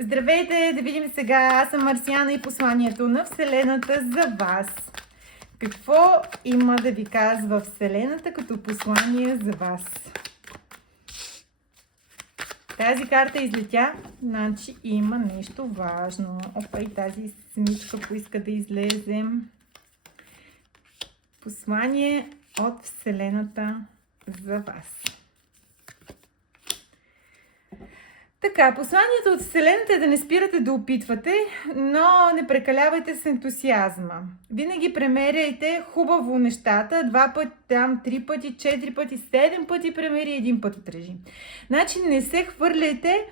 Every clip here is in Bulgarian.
Здравейте! Да видим сега. Аз съм Марсиана и посланието на Вселената за вас. Какво има да ви казва Вселената като послание за вас? Тази карта излетя, значи има нещо важно. Опа, и тази семичка поиска да излезем. Послание от Вселената за вас. Така, посланието от Вселената е да не спирате да опитвате, но не прекалявайте с ентусиазма. Винаги премеряйте хубаво нещата, 2 пъти, там 3 пъти, 4 пъти, 7 пъти премери, 1 път отрежи. Значи не се хвърляйте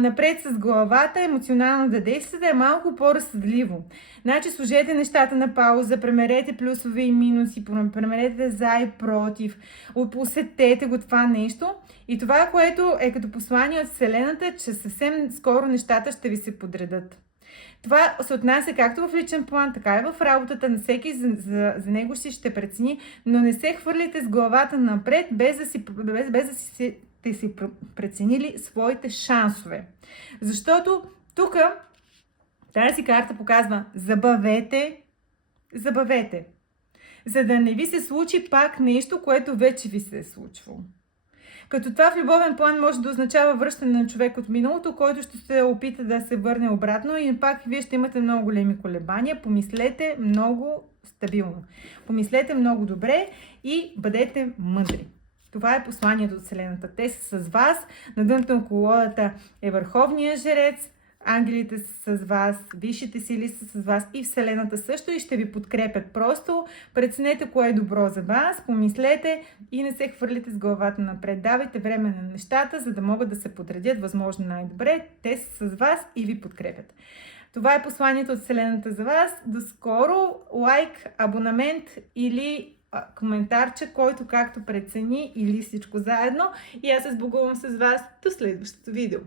напред с главата, емоционално да действате, е малко по-разсъдливо. Значи сложете нещата на пауза, премерете плюсове и минуси, премерете за и против, усетете го това нещо. И това, което е като послание от Вселената, е, че съвсем скоро нещата ще ви се подредат. Това се отнася както в личен план, така и в работата на всеки, за него си ще прецени, но не се хвърляйте с главата напред, без да си преценили своите шансове. Защото тук тази карта показва забавете, за да не ви се случи пак нещо, което вече ви се е случвало. Като това в любовен план може да означава връщане на човек от миналото, който ще се опита да се върне обратно и пак вие ще имате много големи колебания. Помислете много стабилно. Помислете много добре и бъдете мъдри. Това е посланието от Вселената. Те са с вас. На дъното на колодата е Върховния жрец. Ангелите са с вас, висшите сили са с вас и Вселената също и ще ви подкрепят. Просто преценете кое е добро за вас, помислете и не се хвърлите с главата напред. Давайте време на нещата, за да могат да се подредят възможно най-добре. Те са с вас и ви подкрепят. Това е посланието от Вселената за вас. До скоро! Лайк, абонамент или коментарче, който както прецени или всичко заедно. И аз се сбогувам с вас до следващото видео.